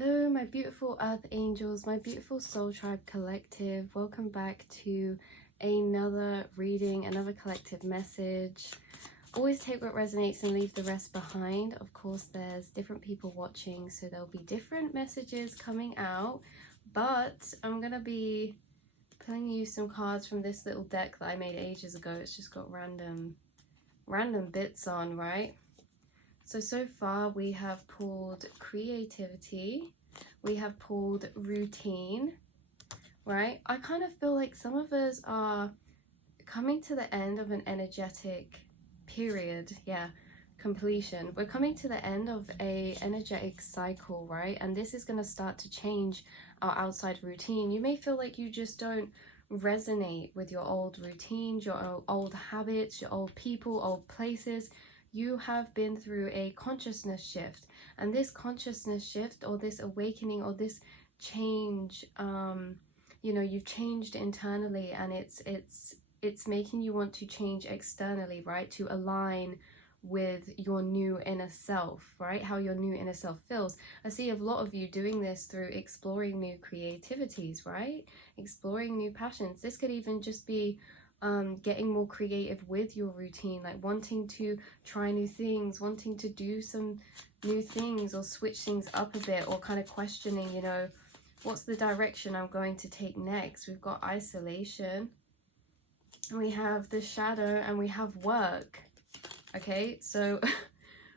Hello, my beautiful earth angels, my beautiful soul tribe collective. Welcome back to another reading, another collective message. Always take what resonates and leave the rest behind. Of course, there's different people watching, so there'll be different messages coming out, but I'm gonna be pulling you some cards from this little deck that I made ages ago. It's just got random bits on, right? So far we have pulled creativity, we have pulled routine, right? I kind of feel like some of us are coming to the end of an energetic period. Completion. We're coming to the end of a energetic cycle, right? And this is going to start to change our outside routine. You may feel like you just don't resonate with your old routines, your old habits, your old people, old places. You have been through a consciousness shift, and this consciousness shift or this awakening or this change, you've changed internally, and it's making you want to change externally, right? To align with your new inner self, right? How your new inner self feels. I see a lot of you doing this through exploring new creativities, right? Exploring new passions. This could even just be getting more creative with your routine, like wanting to try new things, wanting to do some new things or switch things up a bit, or kind of questioning, what's the direction I'm going to take next. We've got isolation, we have the shadow, and we have work. Okay, so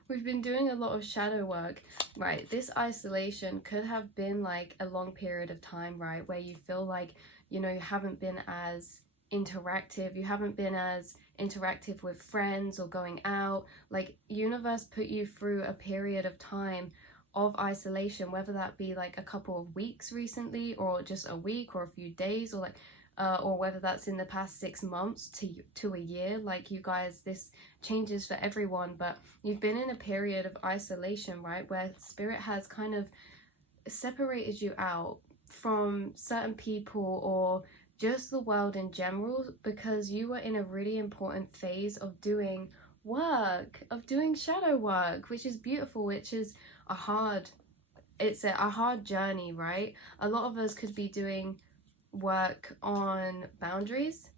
we've been doing a lot of shadow work, right? This isolation could have been like a long period of time, right, where you feel like, you haven't been as interactive, you haven't been as interactive with friends or going out. Like, universe put you through a period of time of isolation, whether that be like a couple of weeks recently, or just a week or a few days, or like or whether that's in the past 6 months to a year. Like, you guys, this changes for everyone, but you've been in a period of isolation, right, where spirit has kind of separated you out from certain people or just the world in general, because you were in a really important phase of doing work, of doing shadow work, which is beautiful, which is a hard journey, right? A lot of us could be doing work on boundaries,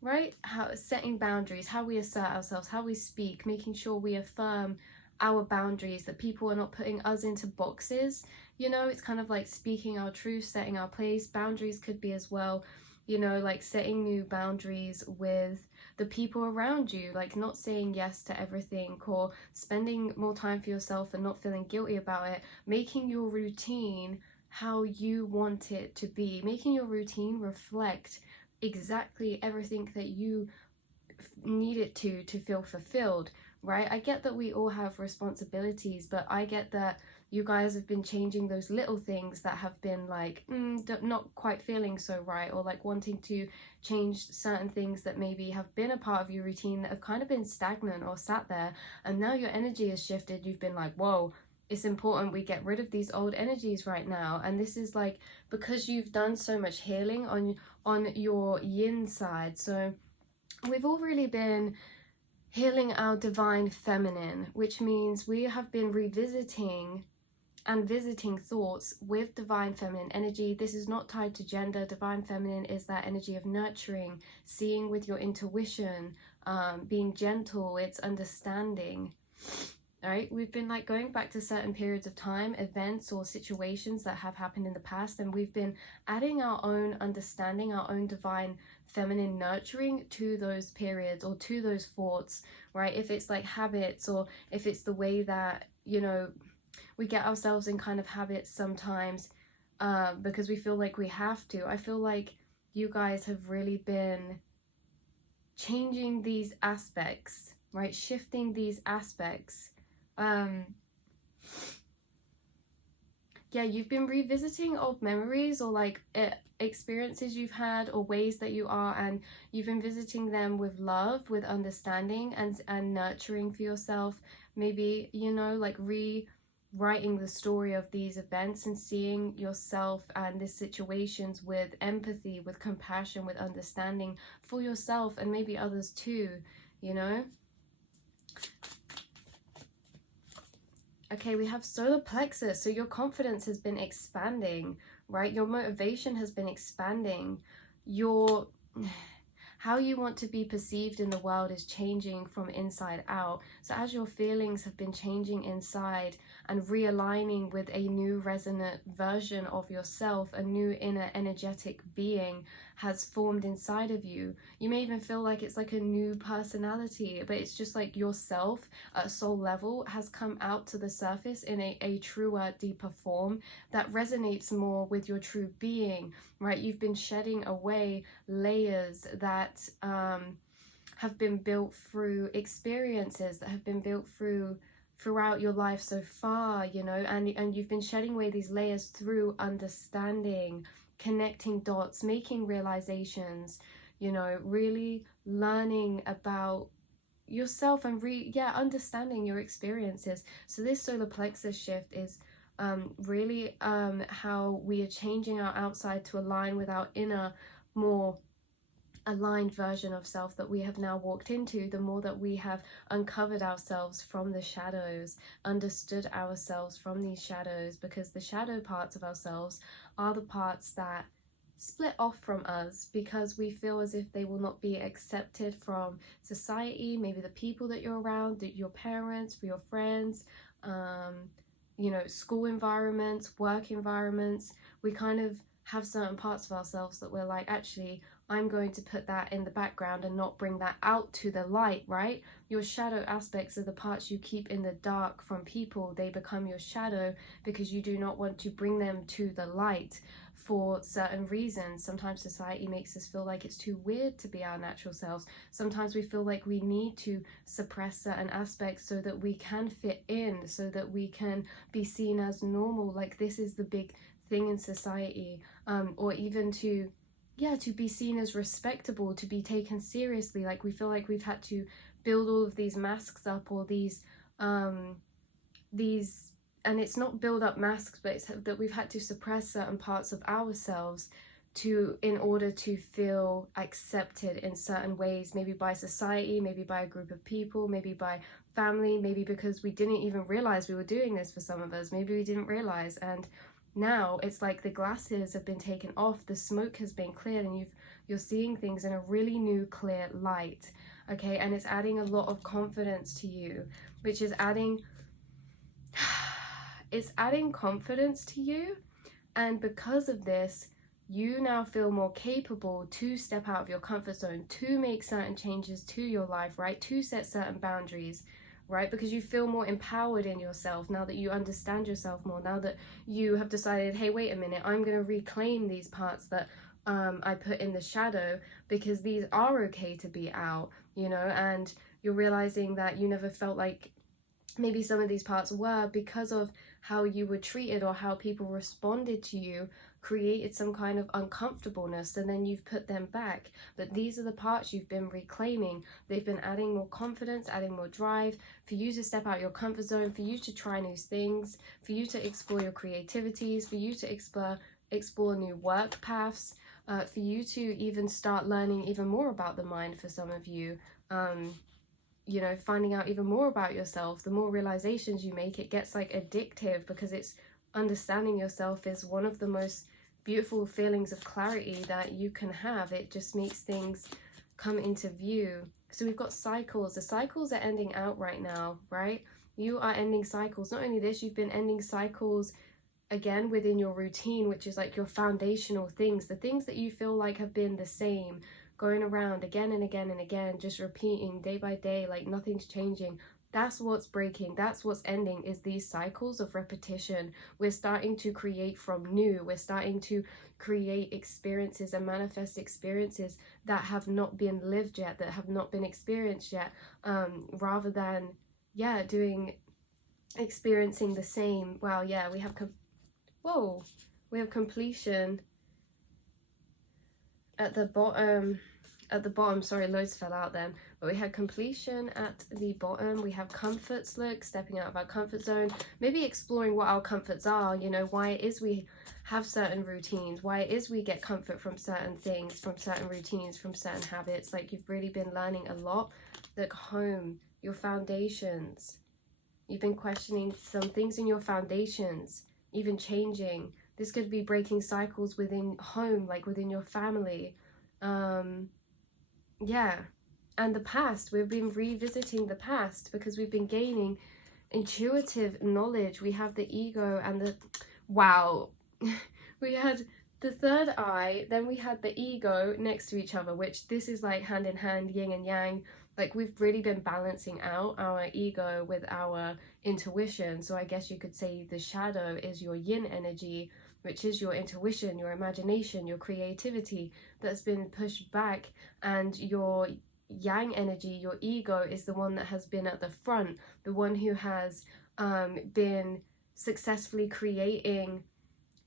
right? How setting boundaries, how we assert ourselves, how we speak, making sure we affirm our boundaries, that people are not putting us into boxes. It's kind of like speaking our truth, setting our place. Boundaries could be as well, like setting new boundaries with the people around you, like not saying yes to everything, or spending more time for yourself and not feeling guilty about it. Making your routine how you want it to be, making your routine reflect exactly everything that you need it to feel fulfilled, right? I get that we all have responsibilities, but I get that you guys have been changing those little things that have been like not quite feeling so right, or like wanting to change certain things that maybe have been a part of your routine that have kind of been stagnant or sat there, and now your energy has shifted. You've been like, whoa, it's important we get rid of these old energies right now. And this is like because you've done so much healing on your yin side. So we've all really been healing our divine feminine, which means we have been revisiting and visiting thoughts with divine feminine energy. This is not tied to gender. Divine feminine is that energy of nurturing, seeing with your intuition, being gentle, it's understanding. All right, we've been like going back to certain periods of time, events or situations that have happened in the past, and we've been adding our own understanding, our own divine feminine nurturing to those periods or to those thoughts, right? If it's like habits, or if it's the way that, we get ourselves in kind of habits sometimes because we feel like we have to. I feel like you guys have really been changing these aspects, right? Shifting these aspects. You've been revisiting old memories, or like experiences you've had, or ways that you are, and you've been visiting them with love, with understanding and nurturing for yourself. Maybe, like rewriting the story of these events and seeing yourself and these situations with empathy, with compassion, with understanding for yourself and maybe others too, Okay, we have solar plexus. So your confidence has been expanding, right? Your motivation has been expanding. Your how you want to be perceived in the world is changing from inside out. So as your feelings have been changing inside and realigning with a new resonant version of yourself, a new inner energetic being has formed inside of you. You may even feel like it's like a new personality, but it's just like yourself at soul level has come out to the surface in a truer, deeper form that resonates more with your true being, right? You've been shedding away layers that have been built through experiences, that have been built throughout your life so far, you know, and you've been shedding away these layers through understanding, connecting dots, making realizations, you know, really learning about yourself and understanding your experiences. So this solar plexus shift is really how we are changing our outside to align with our inner, more aligned version of self that we have now walked into. The more that we have uncovered ourselves from the shadows, understood ourselves from these shadows, because the shadow parts of ourselves are the parts that split off from us because we feel as if they will not be accepted from society, maybe the people that you're around, your parents, for your friends, you know, school environments, work environments. We kind of have certain parts of ourselves that we're like, actually, I'm going to put that in the background and not bring that out to the light, right? Your shadow aspects are the parts you keep in the dark from people. They become your shadow because you do not want to bring them to the light for certain reasons. Sometimes society makes us feel like it's too weird to be our natural selves. Sometimes we feel like we need to suppress certain aspects so that we can fit in, so that we can be seen as normal. Like this is the big thing in society, or even to be seen as respectable, to be taken seriously. Like we feel like we've had to build all of these masks up, or these and it's not build up masks, but it's that we've had to suppress certain parts of ourselves in order to feel accepted in certain ways, maybe by society, maybe by a group of people, maybe by family, maybe because we didn't even realize we were doing this. For some of us, maybe we didn't realize, and now it's like the glasses have been taken off, the smoke has been cleared, and you're seeing things in a really new clear light. Okay, and it's adding a lot of confidence to you, which is adding it's adding confidence to you. And because of this, you now feel more capable to step out of your comfort zone, to make certain changes to your life, right? To set certain boundaries, right? Because you feel more empowered in yourself now that you understand yourself more, now that you have decided, hey, wait a minute, I'm going to reclaim these parts that I put in the shadow, because these are okay to be out, you know. And you're realizing that you never felt like maybe some of these parts were, because of how you were treated or how people responded to you, created some kind of uncomfortableness, and then you've put them back. But these are the parts you've been reclaiming. They've been adding more confidence, adding more drive for you to step out your comfort zone, for you to try new things, for you to explore your creativities, for you to explore new work paths, for you to even start learning even more about the mind. For some of you, you know, finding out even more about yourself. The more realizations you make, it gets like addictive, because it's understanding yourself is one of the most beautiful feelings of clarity that you can have. It just makes things come into view. So we've got cycles. The cycles are ending out right now, right? You are ending cycles. Not only this, you've been ending cycles again within your routine, which is like your foundational things, the things that you feel like have been the same, going around again and again and again, just repeating day by day, like nothing's changing. That's what's breaking. That's what's ending, is these cycles of repetition. We're starting to create from new. We're starting to create experiences and manifest experiences that have not been lived yet, that have not been experienced yet, rather than experiencing the same. Wow, yeah, we have completion at the bottom. Sorry, loads fell out then, but we had completion at the bottom. We have comforts. Look, stepping out of our comfort zone, maybe exploring what our comforts are, you know, why it is we have certain routines, why it is we get comfort from certain things, from certain routines, from certain habits. Like you've really been learning a lot. Like home, your foundations, You've been questioning some things in your foundations, even changing. This could be breaking cycles within home, like within your family. Yeah. And the past, we've been revisiting the past because we've been gaining intuitive knowledge. We have the ego and the, wow. We had the third eye, then we had the ego next to each other, which this is like hand in hand, yin and yang. Like we've really been balancing out our ego with our intuition. So I guess you could say the shadow is your yin energy, which is your intuition, your imagination, your creativity that's been pushed back, and your yang energy, your ego, is the one that has been at the front, the one who has been successfully creating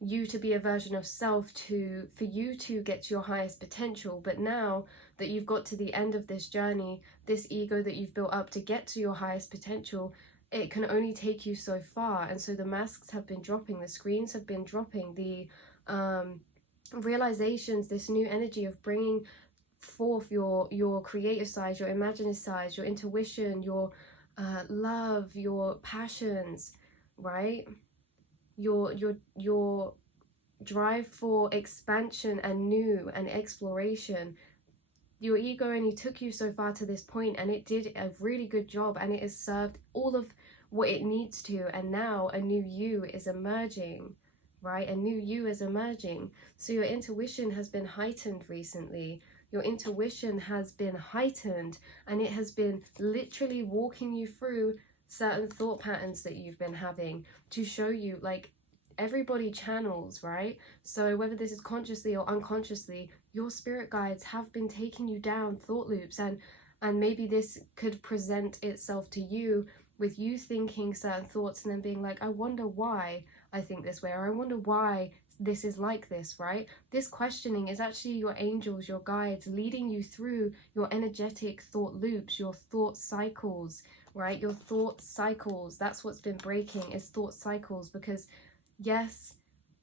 you to be a version of self for you to get to your highest potential. But now that you've got to the end of this journey, this ego that you've built up to get to your highest potential, it can only take you so far. And so the masks have been dropping, the screens have been dropping, the realizations, this new energy of bringing forth your creative side, your imaginative side, your intuition, your love, your passions, right? Your drive for expansion and new and exploration. Your ego only took you so far to this point, and it did a really good job, and it has served all of what it needs to. And now a new you is emerging, right? A new you is emerging. So your intuition has been heightened recently. Your intuition has been heightened, and it has been literally walking you through certain thought patterns that you've been having to show you, like, everybody channels, right? So whether this is consciously or unconsciously, your spirit guides have been taking you down thought loops, and maybe this could present itself to you with you thinking certain thoughts and then being like, I wonder why I think this way, or I wonder why this is like this, right? This questioning is actually your angels, your guides, leading you through your energetic thought loops, your thought cycles, right? Your thought cycles. That's what's been breaking, is thought cycles. Because yes,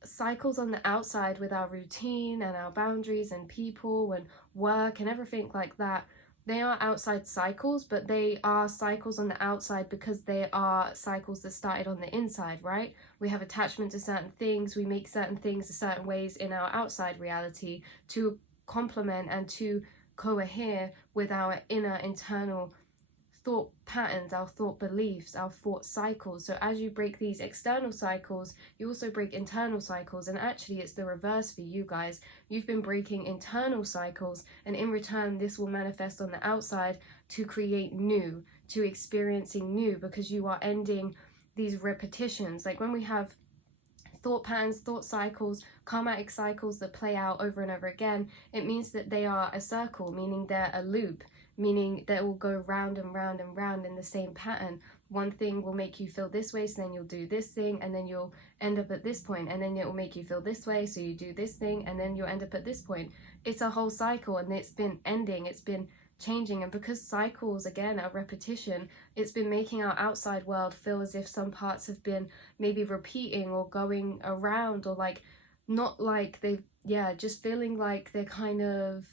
cycles on the outside with our routine and our boundaries and people and work and everything like that, they are outside cycles, but they are cycles on the outside because they are cycles that started on the inside, right? We have attachment to certain things, we make certain things a certain ways in our outside reality to complement and to cohere with our inner internal thought patterns, our thought beliefs, our thought cycles. So as you break these external cycles, you also break internal cycles. And actually it's the reverse for you guys. You've been breaking internal cycles, and in return this will manifest on the outside to create new, to experiencing new, because you are ending these repetitions. Like when we have thought patterns, thought cycles, karmatic cycles that play out over and over again, it means that they are a circle, meaning they're a loop, meaning that it will go round and round and round in the same pattern. One thing will make you feel this way, so then you'll do this thing, and then you'll end up at this point, and then it will make you feel this way, so you do this thing, and then you'll end up at this point. It's a whole cycle, and it's been ending, it's been changing. And because cycles again are repetition, it's been making our outside world feel as if some parts have been maybe repeating or going around, or like not like they've, yeah, just feeling like they're kind of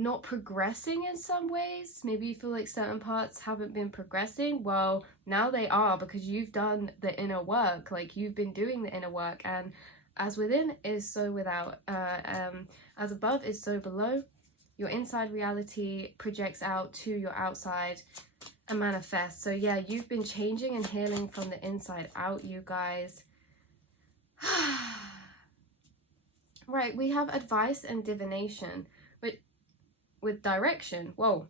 not progressing in some ways. Maybe you feel like certain parts haven't been progressing. Well, now they are, because you've done the inner work. Like you've been doing the inner work, and as within is so without, as above is so below. Your inside reality projects out to your outside and manifests. So yeah, you've been changing and healing from the inside out, you guys. Right, we have advice and divination with direction. Whoa.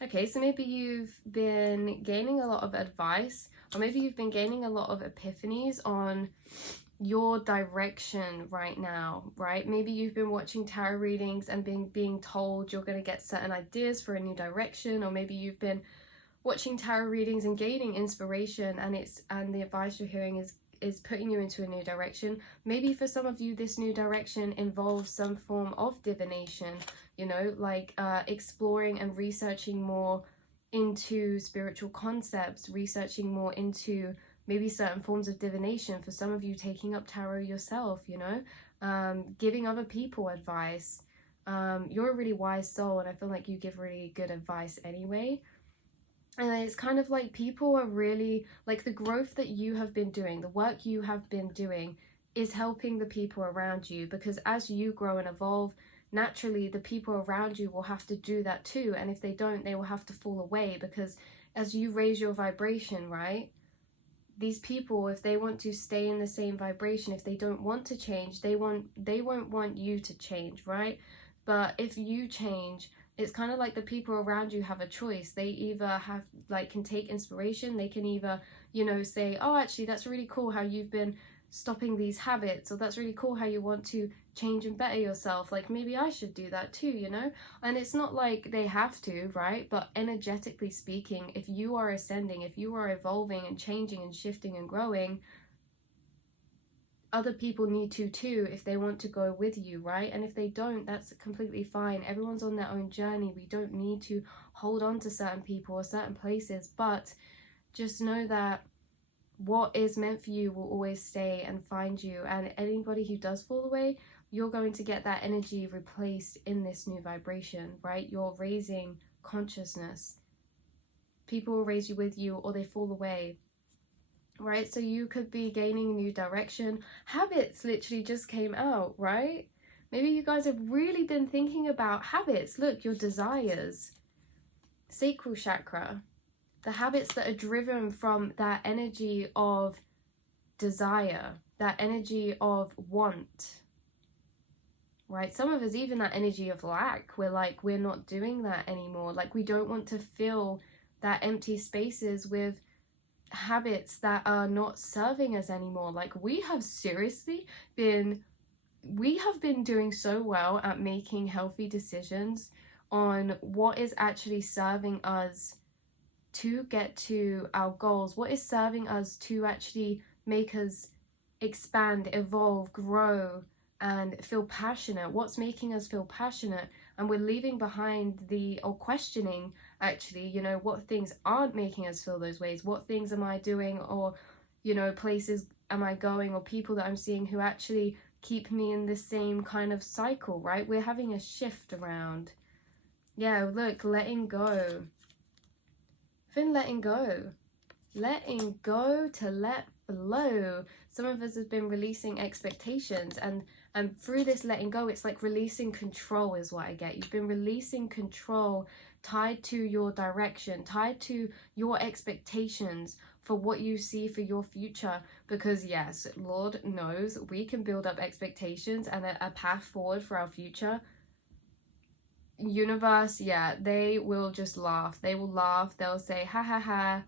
Okay, so maybe you've been gaining a lot of advice, or maybe you've been gaining a lot of epiphanies on your direction right now, right? Maybe you've been watching tarot readings and being told you're going to get certain ideas for a new direction, or maybe you've been watching tarot readings and gaining inspiration, and the advice you're hearing is putting you into a new direction. Maybe for some of you this new direction involves some form of divination, you know, like exploring and researching more into spiritual concepts, researching more into maybe certain forms of divination. For some of you, taking up tarot yourself, you know, giving other people advice. You're a really wise soul, and I feel like you give really good advice anyway. And it's kind of like people are really, like, the growth that you have been doing, the work you have been doing is helping the people around you, because as you grow and evolve, naturally the people around you will have to do that too. And if they don't, they will have to fall away, because as you raise your vibration, right, these people, if they want to stay in the same vibration, if they don't want to change, they won't want you to change, right? But if you change, it's kind of like the people around you have a choice. They either have, like, can take inspiration, they can either, you know, say, oh, actually that's really cool how you've been stopping these habits, or that's really cool how you want to change and better yourself, like maybe I should do that too, you know. And it's not like they have to, right? But energetically speaking, if you are ascending, if you are evolving and changing and shifting and growing, other people need to too, if they want to go with you, right? And if they don't, that's completely fine. Everyone's on their own journey. We don't need to hold on to certain people or certain places, but just know that what is meant for you will always stay and find you. And anybody who does fall away, you're going to get that energy replaced in this new vibration, right? You're raising consciousness. People will raise you with you, or they fall away, right? So you could be gaining a new direction. Habits literally just came out, right? Maybe you guys have really been thinking about habits. Look, your desires, sacral chakra, the habits that are driven from that energy of desire, that energy of want, right? Some of us, even that energy of lack, we're like, we're not doing that anymore. Like, we don't want to fill that empty spaces with habits that are not serving us anymore. Like, we have been doing so well at making healthy decisions on what is actually serving us to get to our goals, what is serving us to actually make us expand, evolve, grow, and feel passionate, what's making us feel passionate. And we're leaving behind or questioning, actually, you know, what things aren't making us feel those ways, what things am I doing, or, you know, places am I going, or people that I'm seeing who actually keep me in the same kind of cycle, right? We're having a shift around. Yeah, look, letting go. Been letting go to let flow. Some of us have been releasing expectations, and through this letting go, it's like releasing control is what I get. You've been releasing control tied to your direction, tied to your expectations for what you see for your future. Because yes, Lord knows we can build up expectations and a path forward for our future. Universe, yeah, they will just laugh. They will laugh. They'll say, ha ha ha,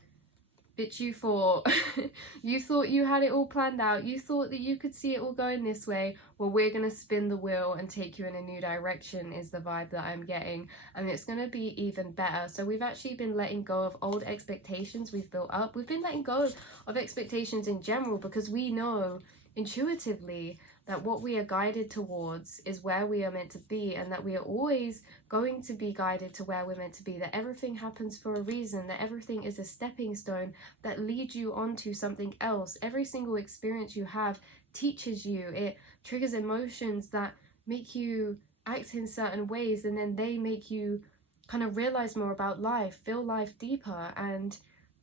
bitch, you thought you had it all planned out. You thought that you could see it all going this way. Well, we're gonna spin the wheel and take you in a new direction, is the vibe that I'm getting. And it's gonna be even better. So we've actually been letting go of old expectations we've built up. We've been letting go of expectations in general, because we know intuitively that what we are guided towards is where we are meant to be, and that we are always going to be guided to where we're meant to be, that everything happens for a reason, that everything is a stepping stone that leads you onto something else. Every single experience you have teaches you, it triggers emotions that make you act in certain ways, and then they make you kind of realize more about life, feel life deeper. And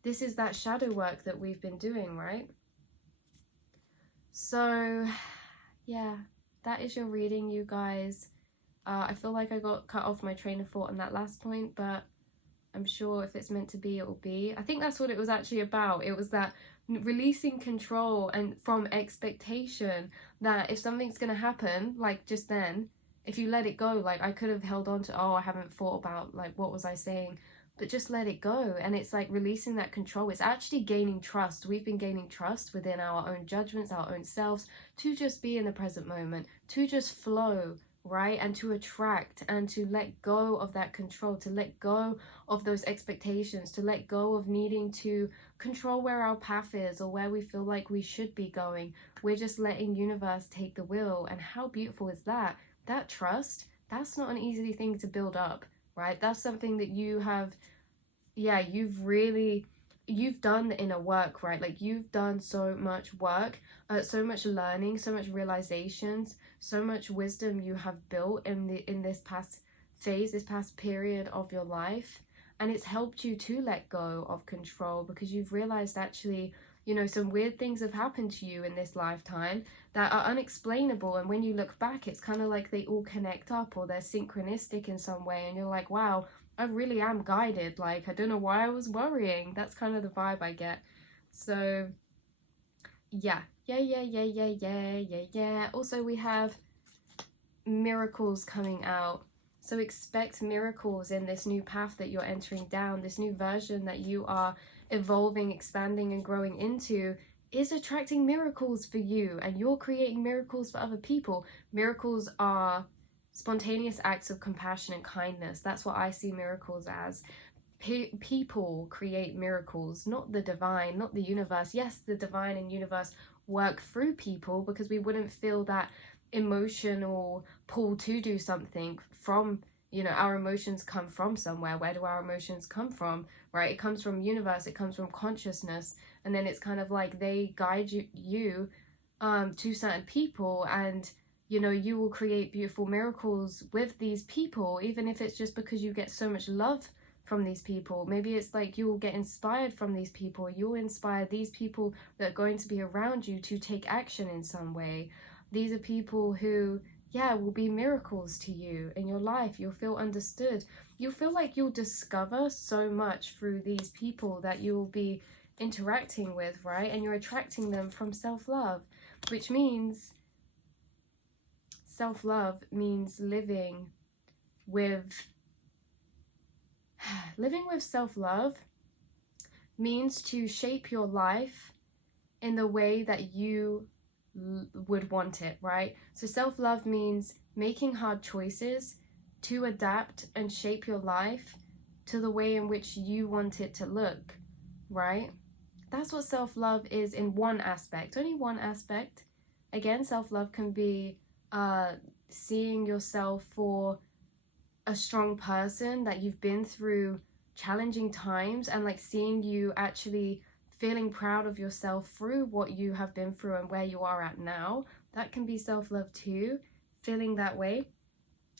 this is that shadow work that we've been doing, right? So yeah, that is your reading, you guys. I feel like I got cut off my train of thought on that last point, but I'm sure if it's meant to be, it will be. I think that's what it was actually about. It was that releasing control and from expectation, that if something's going to happen, like just then, if you let it go, like I could have held on to, oh, I haven't thought about, like, what was I saying? But just let it go. And it's like releasing that control. It's actually gaining trust. We've been gaining trust within our own judgments, our own selves, to just be in the present moment, to just flow, right? And to attract, and to let go of that control, to let go of those expectations, to let go of needing to control where our path is or where we feel like we should be going. We're just letting universe take the wheel. And how beautiful is that? That trust, that's not an easy thing to build up, right? That's something that you have, yeah, you've done the inner work, right? Like, you've done so much work, so much learning, so much realizations, so much wisdom you have built in this past phase, this past period of your life. and it's helped you to let go of control, because you've realized actually, you know, some weird things have happened to you in this lifetime that are unexplainable, and when you look back, it's kind of like they all connect up, or they're synchronistic in some way, and you're like, wow, I really am guided. Like, I don't know why I was worrying. That's kind of the vibe I get. So yeah. Also, we have miracles coming out. So expect miracles in this new path that you're entering down. This new version that you are evolving, expanding, and growing into is attracting miracles for you, and you're creating miracles for other people. Miracles are spontaneous acts of compassion and kindness. That's what I see miracles as. People create miracles, not the divine, not the universe. Yes, the divine and universe work through people, because we wouldn't feel that emotional pull to do something from, you know, our emotions come from somewhere. Where do our emotions come from, right? It comes from universe, it comes from consciousness, and then it's kind of like they guide you to certain people, and you know, you will create beautiful miracles with these people, even if it's just because you get so much love from these people. Maybe it's like you will get inspired from these people. You'll inspire these people that are going to be around you to take action in some way. These are people who, yeah, will be miracles to you in your life. You'll feel understood. You'll feel like you'll discover so much through these people that you will be interacting with, right? And you're attracting them from self-love, which means self-love means living with self-love means to shape your life in the way that you would want it, right? So self-love means making hard choices to adapt and shape your life to the way in which you want it to look, right? That's what self-love is in one aspect, only one aspect. Again, self-love can be seeing yourself for a strong person, that you've been through challenging times, and like seeing you actually feeling proud of yourself through what you have been through and where you are at now. That can be self-love too, feeling that way.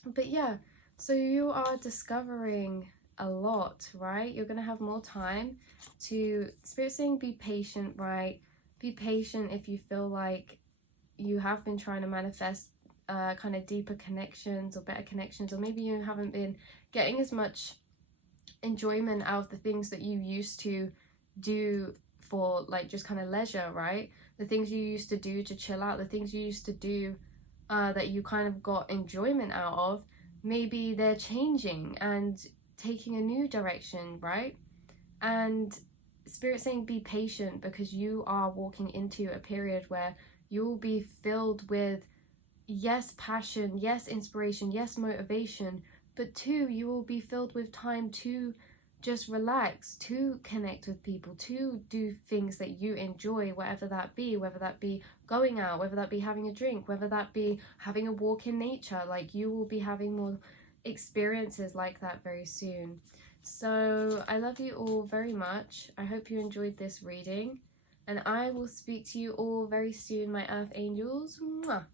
But yeah, so you are discovering a lot, right? You're gonna have more time to, Spirit saying be patient, right? Be patient if you feel like you have been trying to manifest kind of deeper connections or better connections, or maybe you haven't been getting as much enjoyment out of the things that you used to do for like just kind of leisure, right? The things you used to do to chill out, the things you used to do that you kind of got enjoyment out of, maybe they're changing and taking a new direction, right? And Spirit saying be patient, because you are walking into a period where you'll be filled with, yes, passion, yes, inspiration, yes, motivation, but two, you will be filled with time to just relax, to connect with people, to do things that you enjoy, whatever that be, whether that be going out, whether that be having a drink, whether that be having a walk in nature. Like, you will be having more experiences like that very soon. So I love you all very much. I hope you enjoyed this reading, and I will speak to you all very soon, my earth angels. Mwah.